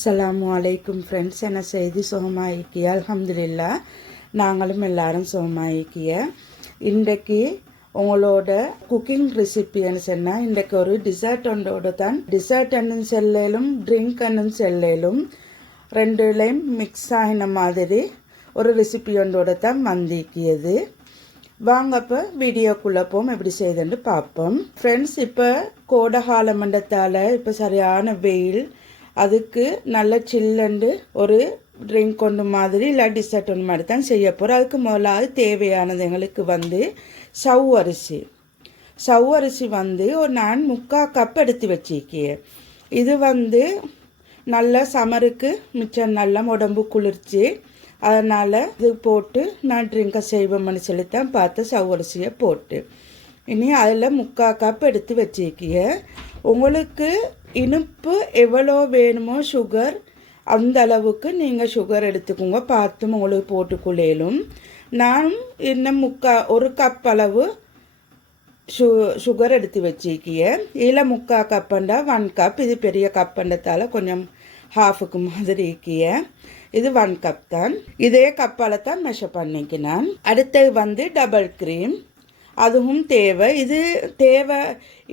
அஸ்ஸலாமு அலைக்கும் ஃப்ரெண்ட்ஸ். என்ன செய்தி சுகமாயிக்கிய? அல்ஹம்துலில்லா நாங்களும் எல்லாரும் சுகமாயிக்கிய. இன்றைக்கு உங்களோட குக்கிங் ரெசிபின்னு சொன்னால் இன்றைக்கு ஒரு டிசர்ட் ஒன்றோட தான். டிசர்ட் என்னும் செல்லும் ட்ரிங்க் என்னும் செல்லும் ரெண்டுலேயும் மிக்ஸ் ஆகின மாதிரி ஒரு ரெசிபி ஒன்றோட தான் வந்திக்கியது. வாங்க இப்போ வீடியோக்குள்ளே போம் எப்படி செய்யுதுன்னு பார்ப்போம் ஃப்ரெண்ட்ஸ். இப்போ கோடை கால மண்டத்தால் இப்போ சரியான வெயில், அதுக்கு நல்ல சில்லண்டு ஒரு ட்ரிங்க் கொண்டு மாதிரி இல்லை டிசர்ட் ஒன்று மாதிரி தான் செய்ய போகிறோம். அதுக்கு முதலாவது தேவையானது எங்களுக்கு சவ்வரிசி ஒரு நான் 3/4 கப் எடுத்து வச்சிருக்கேன். இது நல்ல சமருக்கு மிச்சம் நல்ல உடம்பு குளிர்ச்சி, அதனால் இது போட்டு நான் ட்ரிங்கை செய்வோம்னு சொல்லித்தான் பார்த்து சவ்வரிசியை போட்டு இனி அதில் 3/4 கப் எடுத்து வச்சிருக்கேன். உங்களுக்கு இனிப்பு எவ்வளோ வேணுமோ சுகர் அந்த அளவுக்கு நீங்கள் சுகர் எடுத்துக்கோங்க, பார்த்தும் உங்களுக்கு போட்டுக்குள்ளேலும். நான் இன்னும் 1 கப் அளவு சுகர் எடுத்து வச்சிருக்கேன். இதில் 3/4 கப்புண்டா 1 கப், இது பெரிய கப்புண்டத்தால் கொஞ்சம் ஹாஃபுக்கு மாதிரி இருக்கிய. இது 1 கப் தான். இதே கப்பால் தான் மெஷர் பண்ணிக்கினேன். அடுத்தது டபுள் க்ரீம், அதுவும் தேவை. இது தேவை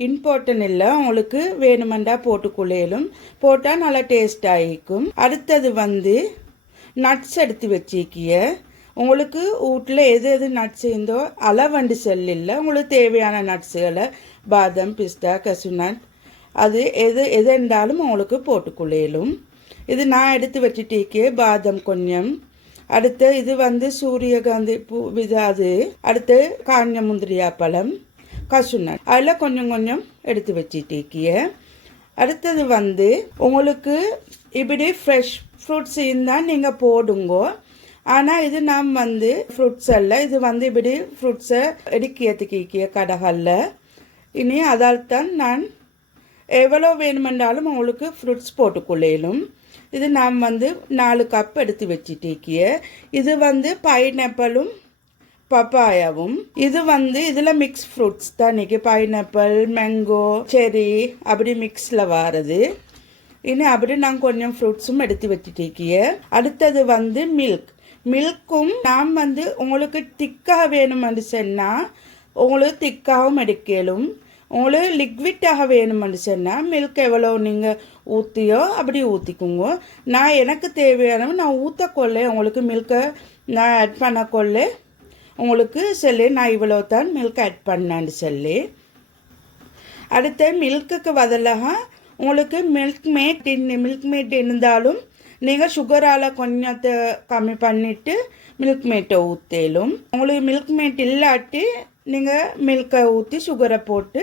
இம்பார்ட்டன் இல்லை, உங்களுக்கு வேணுமெண்டா போட்டுக்குள்ளேலும் போட்டால் நல்லா டேஸ்ட் ஆகிக்கும். அடுத்தது நட்ஸ் எடுத்து வச்சிக்கிய. உங்களுக்கு வீட்டில் எது நட்ஸ் இருந்தோ அளவண்டு செல்லில்லை, உங்களுக்கு தேவையான நட்ஸுகளை பாதாம், பிஸ்தா, கசுநட் அது எது இருந்தாலும் உங்களுக்கு போட்டுக்குள்ளேலும். இது நான் எடுத்து வச்சுட்டேக்கே பாதாம் கொஞ்சம். அடுத்து இது சூரியகாந்தி பூ விதாது. அடுத்து காஞ்ச முந்திரியா பழம், கசுநட் அதில் கொஞ்சம் கொஞ்சம் எடுத்து வச்சுட்டேக்கிய. அடுத்தது உங்களுக்கு இப்படி ஃப்ரெஷ் ஃப்ரூட்ஸ் இருந்தால் நீங்கள் போடுங்கோ. ஆனால் இது நாம் ஃப்ரூட்ஸ் அல்ல, இது இப்படி ஃப்ரூட்ஸை எடுக்கியத்துக்கிய கடைகளில். இனி அதால் தான் நான் எவ்வளோ வேணுமென்றாலும் உங்களுக்கு ஃப்ரூட்ஸ் போட்டுக்கொள்ளேலும். இது நான் 4 கப் எடுத்து வச்சுட்டேக்கிய. இது பைனாப்பிளும் பப்பாயாவும். இது இதில் மிக்ஸ் ஃப்ரூட்ஸ் தான் இன்றைக்கி. பைனாப்பிள், மேங்கோ, செரி அப்படி மிக்ஸில் வாரது. இனி அப்படி நான் கொஞ்சம் ஃப்ரூட்ஸும் எடுத்து வச்சுட்டேக்கிய. அடுத்தது மில்க்கும் நான் உங்களுக்கு திக்காக வேணுமென்று சொன்னால் உங்களுக்கு திக்காகவும் எடுக்கலும். உங்களுக்கு லிக்விட்டாக வேணுமென்று சொன்னால் மில்க் எவ்வளோ நீங்கள் ஊற்றியோ அப்படி ஊற்றிக்குங்க. நான் எனக்கு தேவையான நான் ஊற்றக்கொள்ளே உங்களுக்கு மில்கை நான் ஆட் பண்ணக்கொள்ளே உங்களுக்கு சொல்லி நான் இவ்வளோ தான் மில்க் ஆட் பண்ணான்னு சொல்லி. அடுத்த மில்க்குக்கு பதிலாக உங்களுக்கு மில்க் மேட் இருந்தாலும் நீங்கள் சுகரால் கொஞ்சத்தை கம்மி பண்ணிவிட்டு மில்க் மேட்டை ஊற்றலும். உங்களுக்கு மில்க் மேட் இல்லாட்டி நீங்கள் மில்கை ஊற்றி சுகரை போட்டு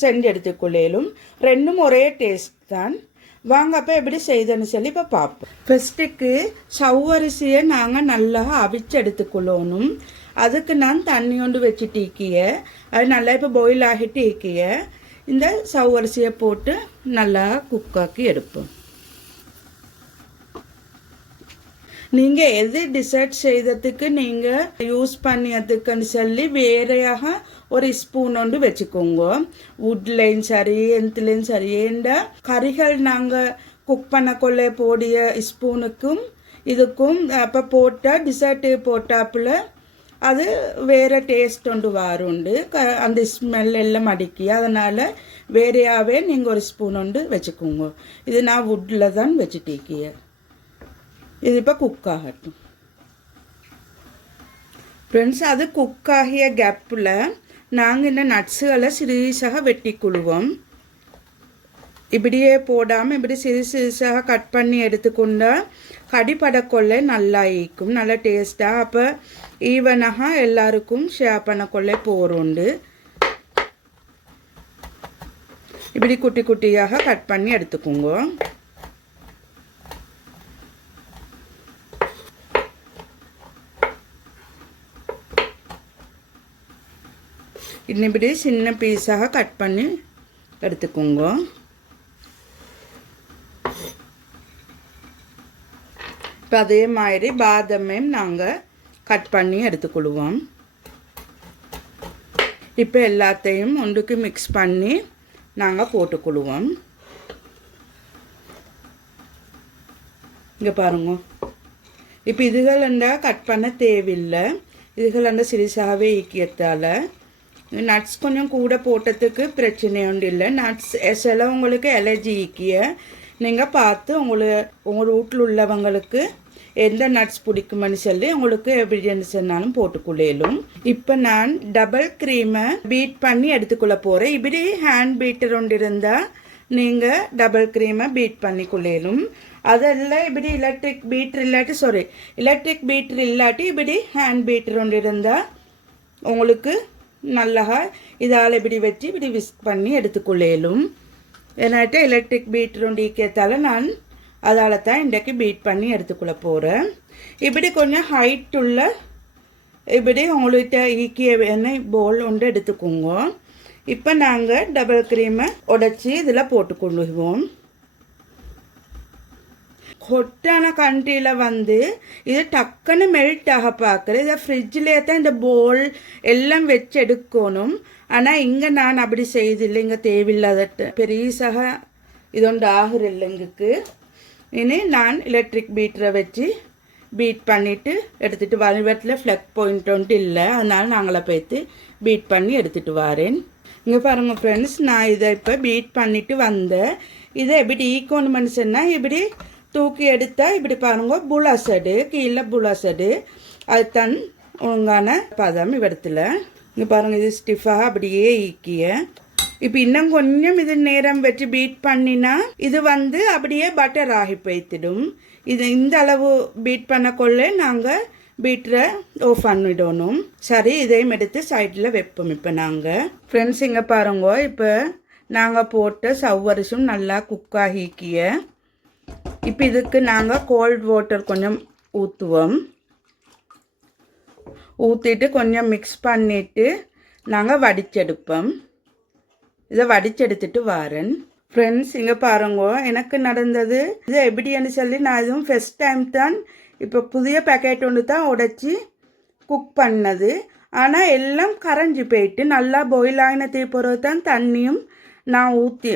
செஞ்சு எடுத்துக்கொள்ளலும். ரெண்டும் ஒரே டேஸ்ட் தான். வாங்க அப்போ எப்படி செய்தேன்னு சொல்லி இப்போ பார்ப்போம். ஃபஸ்ட்டுக்கு சவ்வரிசியை நாங்கள் நல்லா அவிச்சு எடுத்துக்கொள்ளணும். அதுக்கு நான் தண்ணி கொண்டு வச்சுட்டிக்கிய. அது நல்லா இப்போ பாயில் ஆகிட்டு இருக்கிய. இந்த சவ்வரிசியை போட்டு நல்லா குக்காக்கி எடுப்போம். நீங்கள் எது டிசைட் செய்ததுக்கு நீங்கள் யூஸ் பண்ணியதுக்குன்னு சொல்லி வேறையாக ஒரு ஸ்பூன் ஒன்று வச்சுக்கோங்க. வுட்லேயும் சரி எந்தலேயும் சரி. ஏண்டா கறிகள் நாங்கள் குக் பண்ணக்கொள்ள போடிய ஸ்பூனுக்கும் இதுக்கும் அப்போ போட்டால் டிசர்ட்டு போட்டாப்புல அது வேறு டேஸ்ட் ஒன்று வாருண்டு. அந்த ஸ்மெல் எல்லாம் அடிக்கி, அதனால் வேறையாகவே நீங்கள் ஒரு ஸ்பூன் ஒன்று வச்சுக்கோங்க. இது நான் வுட்டில் தான் வச்சுட்டிக்கிய. இது இப்போ குக் ஆகட்டும் ஃப்ரெண்ட்ஸ். அது குக் ஆகிய கேப்பில் நாங்கள் இந்த நட்ஸுகளை சிறுசாக வெட்டி கொள்வோம். இப்படியே போடாமல் இப்படி சிறுசாக கட் பண்ணி எடுத்துக்கொண்டால் கடிப்படக்கொள்ளை நல்லா இருக்கும், நல்லா டேஸ்ட்டாக. அப்போ ஈவனாக எல்லாருக்கும் ஷேர் பண்ணக்கொள்ளை போகிறோண்டு. இப்படி குட்டி குட்டியாக கட் பண்ணி எடுத்துக்கோங்க. இப்படி சின்ன பீஸாக கட் பண்ணி எடுத்துக்கோங்க. இப்போ அதே மாதிரி பாதாமையும் நாங்கள் கட் பண்ணி எடுத்துக்கொள்வோம். இப்போ எல்லாத்தையும் ஒன்றுக்கு மிக்ஸ் பண்ணி நாங்கள் போட்டுக்கொள்வோம். இங்கே பாருங்க. இப்போ இதுகளண்டா கட் பண்ண தேவையில்லை. இதுகளண்டா சிறிசாகவே ஈக்கியத்தால் நட்ஸ் கொஞ்சம் கூட போட்டதுக்கு பிரச்சனை ஒன்றும் இல்லை. நட்ஸ் சிலவங்களுக்கு அலர்ஜி ஈக்கிய நீங்கள் பார்த்து உங்கள் வீட்டில் உள்ளவங்களுக்கு எந்த நட்ஸ் பிடிக்குமென்னு சொல்லி உங்களுக்கு எவிடன்ஸ் என்னாலும் போட்டுக்கொள்ளும். இப்போ நான் டபுள் க்ரீமை பீட் பண்ணி எடுத்துக்கொள்ள போகிறேன். இப்படி ஹேண்ட் பீட்டர் ஒன்று இருந்தால் நீங்கள் டபுள் க்ரீமை பீட் பண்ணி கொள்ளும். அதெல்லாம் இப்படி எலக்ட்ரிக் பீட்டர் இல்லாட்டி இப்படி ஹேண்ட் பீட்டர் ஒன்று இருந்தால் உங்களுக்கு நல்லா இதால் இப்படி வச்சு இப்படி விஸ்க் பண்ணி எடுத்துக்கொள்ளும். என்னாட்ட எலக்ட்ரிக் பீட்டர் ஒன்று ஈக்கியத்தால் நான் அதால் தான் இன்றைக்கு பீட் பண்ணி எடுத்துக்கொள்ள போகிறேன். இப்படி கொஞ்சம் ஹைட் உள்ள இப்படி உங்கள்கிட்ட ஈக்கிய எண்ணெய் போல் ஒன்று எடுத்துக்கோங்க. இப்போ நாங்கள் டபுள் க்ரீமை உடைச்சி இதில் போட்டுக்கொள்ளுவோம். ஹொட்டான கண்ட்ரியில் இது டக்குன்னு மெல்ட் ஆக பார்க்குறது. இதை ஃப்ரிட்ஜிலே தான் இந்த போல் எல்லாம் வச்சு எடுக்கணும். ஆனால் இங்கே நான் அப்படி செய்தில்லை. இங்கே தேவையில்லாத பெரியசாக இதொண்டு ஆகுறில்லை. இங்குக்கு இனி நான் எலக்ட்ரிக் பீட்டரை வச்சு பீட் பண்ணிவிட்டு எடுத்துகிட்டு வரேன். வீட்டில் ஃப்ளக் பாயிண்ட் ஒன்று இல்லை, அதனால் நாங்களே போய்த்து பீட் பண்ணி எடுத்துகிட்டு வரேன். இங்கே பாருங்கள் ஃப்ரெண்ட்ஸ், நான் இதை இப்போ பீட் பண்ணிவிட்டு வந்தேன். இதை எப்படி ஈக்கோணுமென்னு சொன்னால் இப்படி தூக்கி எடுத்தால் இப்படி பாருங்க புலாசடு கீழே புலாசடு அதுதான் ஒழுங்கான பதம் இவ்விடத்தில். இங்கே பாருங்கள், இது ஸ்டிஃபாக அப்படியே ஈக்கிய. இப்போ இன்னும் கொஞ்சம் இது நேரம் வச்சு பீட் பண்ணினா இது அப்படியே பட்டர் ஆகி போய்த்திடும். இது இந்த அளவு பீட் பண்ணக்கொள்ள நாங்கள் பீட்டரை ஆஃப் பண்ணிடணும். சரி, இதையும் எடுத்து சைடில் வைப்போம். இப்போ நாங்கள் ஃப்ரெண்ட்ஸ் இங்கே பாருங்க, இப்போ நாங்கள் போட்ட சவ்வரிசும் நல்லா குக் ஆகிக்கிய. இப்போ இதுக்கு நாங்கள் கோல்ட் வாட்டர் கொஞ்சம் ஊற்றுவோம். ஊற்றிட்டு கொஞ்சம் மிக்ஸ் பண்ணிவிட்டு நாங்கள் வடிச்செடுப்போம். இதை வடிச்செடுத்துட்டு வாரேன். ஃப்ரெண்ட்ஸ் இங்கே பாருங்க, எனக்கு நடந்தது இது எப்படின்னு சொல்லி நான் இதுவும் ஃபஸ்ட் டைம் தான் இப்போ புதிய பேக்கெட் ஒன்று தான் உடைச்சி குக் பண்ணது. ஆனால் எல்லாம் கரைஞ்சி போயிட்டு நல்லா பாயில் ஆகின தீப்பொருள் தான் தண்ணியும் நான் ஊற்றி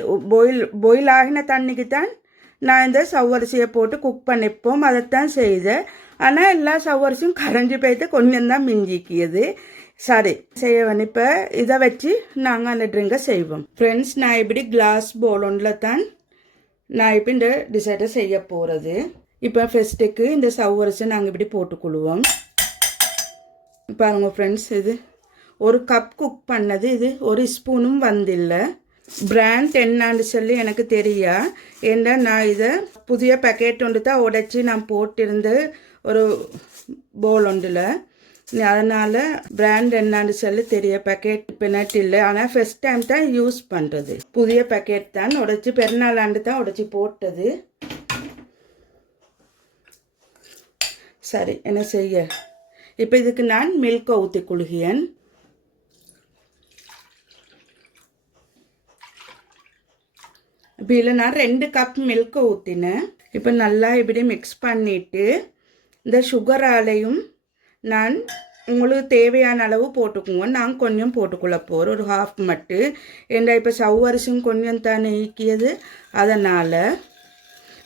பாயில் ஆகின தண்ணிக்கு தான் நான் இந்த சவ்வரிசியை போட்டு குக் பண்ணிப்போம். அதைத்தான் செய்தேன். ஆனால் எல்லா சவ்வரிசியும் கரைஞ்சி போயிட்டு கொஞ்சம் தான் மிஞ்சிக்கியது. சரி செய்வேன். இப்போ இதை வச்சு நாங்கள் அந்த ட்ரிங்கை செய்வோம். ஃப்ரெண்ட்ஸ், நான் இப்படி கிளாஸ் போல் ஒன்றில் தான் நான் இப்போ இந்த டிசர்ட்டை செய்ய போகிறது. இப்போ ஃபஸ்ட்டுக்கு இந்த சவ்வரிசை நாங்கள் இப்படி போட்டுக்கொள்வோம். பாருங்கள் ஃப்ரெண்ட்ஸ், இது ஒரு கப் குக் பண்ணது. இது ஒரு ஸ்பூனும் வந்தில்லை. பிராண்ட் என்னான்னு சொல்லி எனக்கு தெரியா. ஏன்னா நான் இதை புதிய பேக்கெட் ஒன்று தான் உடைச்சி நான் போட்டிருந்து ஒரு போல் ஒன்றில். அதனால் பிராண்ட் என்னான்னு சொல்லி தெரிய பேக்கெட் பின்னாட் இல்லை. ஆனால் ஃபஸ்ட் டைம் தான் யூஸ் பண்ணுறது. புதிய பேக்கெட் தான் உடைச்சி பெருநாளாண்டு தான் உடைச்சி போட்டது. சரி, என்ன செய்ய. இப்போ இதுக்கு நான் மில்கை ஊற்றி கொள்கிறேன். இப்போ இதில் நான் 2 கப் மில்கை ஊற்றினேன். இப்போ நல்லா இப்படி மிக்ஸ் பண்ணிவிட்டு இந்த சுகராலையும் நான் உங்களுக்கு தேவையான அளவு போட்டுக்குங்க. நான் கொஞ்சம் போட்டுக்கொள்ள போகிறேன், ஒரு ஹாஃப் மட்டும். ஏன்னா இப்போ சவ்வரிசும் கொஞ்சம் தானே ஈக்கியது, அதனால்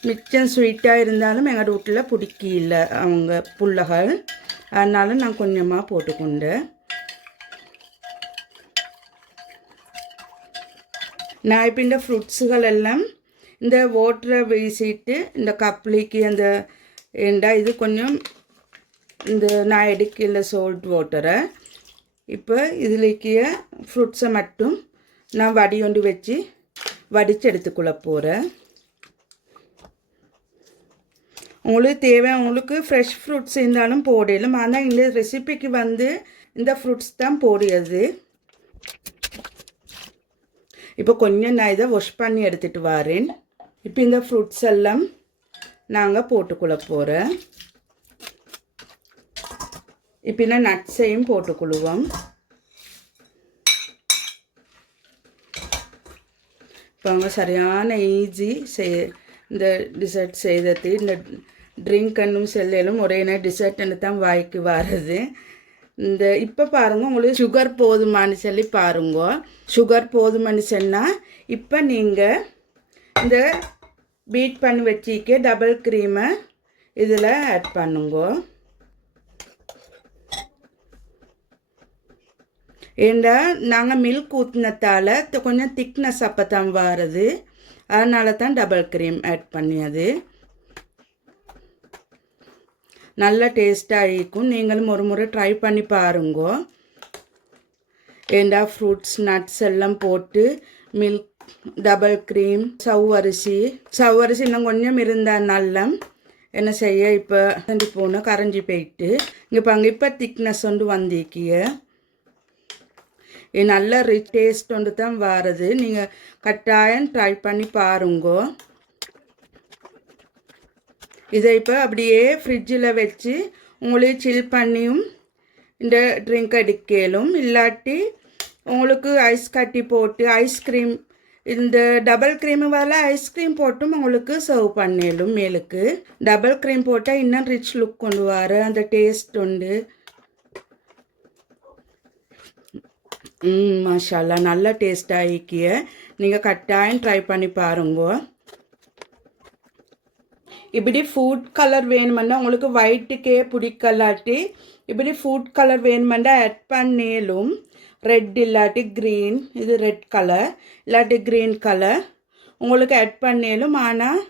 மிச்சம் ஸ்வீட்டாக இருந்தாலும் எங்கள் வீட்டில் பிடிக்கல அவங்க புள்ளைகள். அதனால் நான் கொஞ்சமாக போட்டுக்கொண்டேன். நான் இப்போ இந்த ஃப்ரூட்ஸுகள் எல்லாம் இந்த வாட்டரை வீசிட்டு இந்த கப்லிக்கு அந்த ஏண்டா இது கொஞ்சம் இந்த நான் எடுக்கல சால்ட் வாட்டரை. இப்போ இதுலேக்கிய ஃப்ரூட்ஸை மட்டும் நான் வடியொண்டு வச்சு வடித்து எடுத்துக்கொள்ள போகிறேன். உங்களுக்கு தேவை உங்களுக்கு ஃப்ரெஷ் ஃப்ரூட்ஸ் இருந்தாலும் போடலாம். ஆனால் இந்த ரெசிபிக்கு இந்த ஃப்ரூட்ஸ் தான் போடியது. இப்போ கொஞ்சம் நான் இதை வாஷ் பண்ணி எடுத்துகிட்டு வரேன். இப்போ இந்த ஃப்ரூட்ஸ் எல்லாம் நாங்கள் போட்டுக்கொள்ள போகிறேன். இப்போ நான் நட்ஸையும் போட்டுக்கொள்வோம். இப்போ அவங்க சரியான ஈஸி இந்த டிசர்ட் செய்தது. இந்த ட்ரிங்க் அண்ணும் செல்லும் ஒரே டிசர்ட்னு தான் வாய்க்கு வர்றது. இந்த இப்போ பாருங்கள், உங்களுக்கு சுகர் போதுமானு சொல்லி பாருங்க. சுகர் போதுமானு சொன்னால் இப்போ நீங்கள் இந்த பீட் பண்ணி வச்சிக்க டபுள் க்ரீமை இதில் ஆட் பண்ணுங்க. ஏண்டா நாங்கள் மில்க் ஊற்றினத்தால் கொஞ்சம் திக்னஸ் அப்போ தான் வாருது, அதனால தான் டபுள் க்ரீம் ஆட் பண்ணியது. நல்ல டேஸ்ட்டாக இருக்கும். நீங்களும் ஒரு முறை ட்ரை பண்ணி பாருங்க. ஏண்டா ஃப்ரூட்ஸ் நட்ஸ் எல்லாம் போட்டு மில்க் டபுள் க்ரீம் சவ்வரிசி இன்னும் கொஞ்சம் இருந்தால் நல்லா என்ன செய்ய இப்போ போன கரைஞ்சி போயிட்டு இங்கே பாங்க இப்போ திக்னஸ் ஒன்று வந்திக்கிய நல்ல ரிச் டேஸ்ட் ஒன்று தான் வாருது. நீங்கள் கட்டாயம் ட்ரை பண்ணி பாருங்க. இதை இப்போ அப்படியே ஃப்ரிட்ஜில் வச்சு உங்களுக்கு சில் பண்ணியும் இந்த ட்ரிங்க் அடிக்கலும். இல்லாட்டி உங்களுக்கு ஐஸ் கட்டி போட்டு ஐஸ்கிரீம் இந்த டபுள் க்ரீமு வரல ஐஸ்கிரீம் போட்டும் உங்களுக்கு சர்வ் பண்ணிடலும். மேலுக்கு டபுள் க்ரீம் போட்டால் இன்னும் ரிச் லுக் கொண்டு வர அந்த டேஸ்ட் உண்டு. மாஷால்லா நல்ல டேஸ்டாக ஆகிக்கிய. நீங்கள் கட்டாயம் ட்ரை பண்ணி பாருங்க. இப்படி ஃபுட் கலர் வேணுமென்னா உங்களுக்கு ஒயிட்டுக்கே பிடிக்கலாட்டி இப்படி ஃபுட் கலர் வேணுமெண்டா ஆட் பண்ணேலும். ரெட் இல்லாட்டி க்ரீன், இது ரெட் கலர் இல்லாட்டி க்ரீன் கலர் உங்களுக்கு ஆட் பண்ணேலும். ஆனால்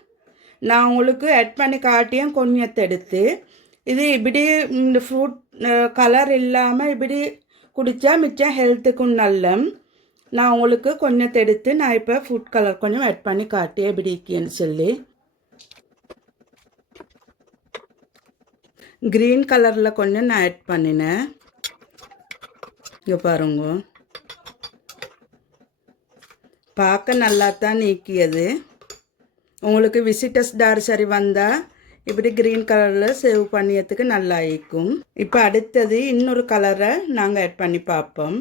நான் உங்களுக்கு ஆட் பண்ணி காட்டியும் கொஞ்சத்தை எடுத்து இது இப்படி இந்த ஃப்ரூட் கலர் இல்லாமல் இப்படி குடித்தா மிச்சம் ஹெல்த்துக்கும் நல்ல. நான் உங்களுக்கு கொஞ்சத்தை எடுத்து நான் இப்போ ஃபுட் கலர் கொஞ்சம் ஆட் பண்ணி காட்டி எப்படி இருக்கேன்னு சொல்லி. க்ரீன் கலரில் கொஞ்சம் நான் ஆட் பண்ணினேன். இங்கே பாருங்க, பார்க்க நல்லா தான் நீக்கியது. உங்களுக்கு விசிட்டர்ஸ் டார் சரி வந்தால் இப்படி க்ரீன் கலரில் சேவ் பண்ணியதுக்கு நல்லா இருக்கும். இப்போ அடுத்தது இன்னொரு கலரை நாங்கள் ஆட் பண்ணி பார்ப்போம்.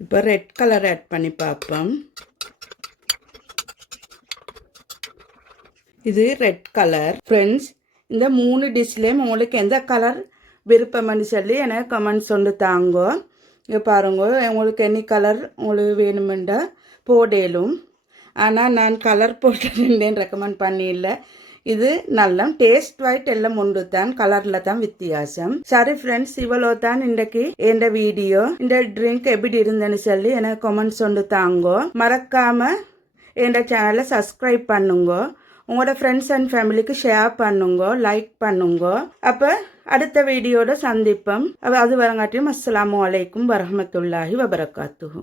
இப்போ ரெட் கலர் ஆட் பண்ணி பார்ப்போம். இது ரெட் கலர். ஃப்ரெண்ட்ஸ், இந்த 3 டிஷ்லேயும் உங்களுக்கு எந்த கலர் விருப்பம்னு சொல்லி எனக்கு கமெண்ட்ஸ் சொல்லி தாங்க. இங்கே பாருங்க, உங்களுக்கு என்ன கலர் உங்களுக்கு வேணுமெண்டா போடலும். ஆனால் நான் கலர் போட்டுருந்தேன் ரெக்கமெண்ட் பண்ணியில்லை. இது நல்ல டேஸ்ட் வைட் எல்லாம் ஒன்று தான், கலரில் தான் வித்தியாசம். சரி ஃப்ரெண்ட்ஸ், இவ்வளோ தான் இன்றைக்கு எந்த வீடியோ. இந்த ட்ரிங்க் எப்படி இருந்தேன்னு சொல்லி எனக்கு கமெண்ட்ஸ் சொல்லி தாங்க. மறக்காமல் எந்த சேனலை சப்ஸ்கிரைப் பண்ணுங்க. உங்களோட ஃப்ரெண்ட்ஸ் அண்ட் ஃபேமிலிக்கு ஷேர் பண்ணுங்க, லைக் பண்ணுங்க. அப்போ அடுத்த வீடியோட சந்திப்போம். அது வரங்காட்டியும் அஸ்ஸலாமு அலைக்கும் வரஹ்மத்துல்லாஹி வபரகாத்துஹு.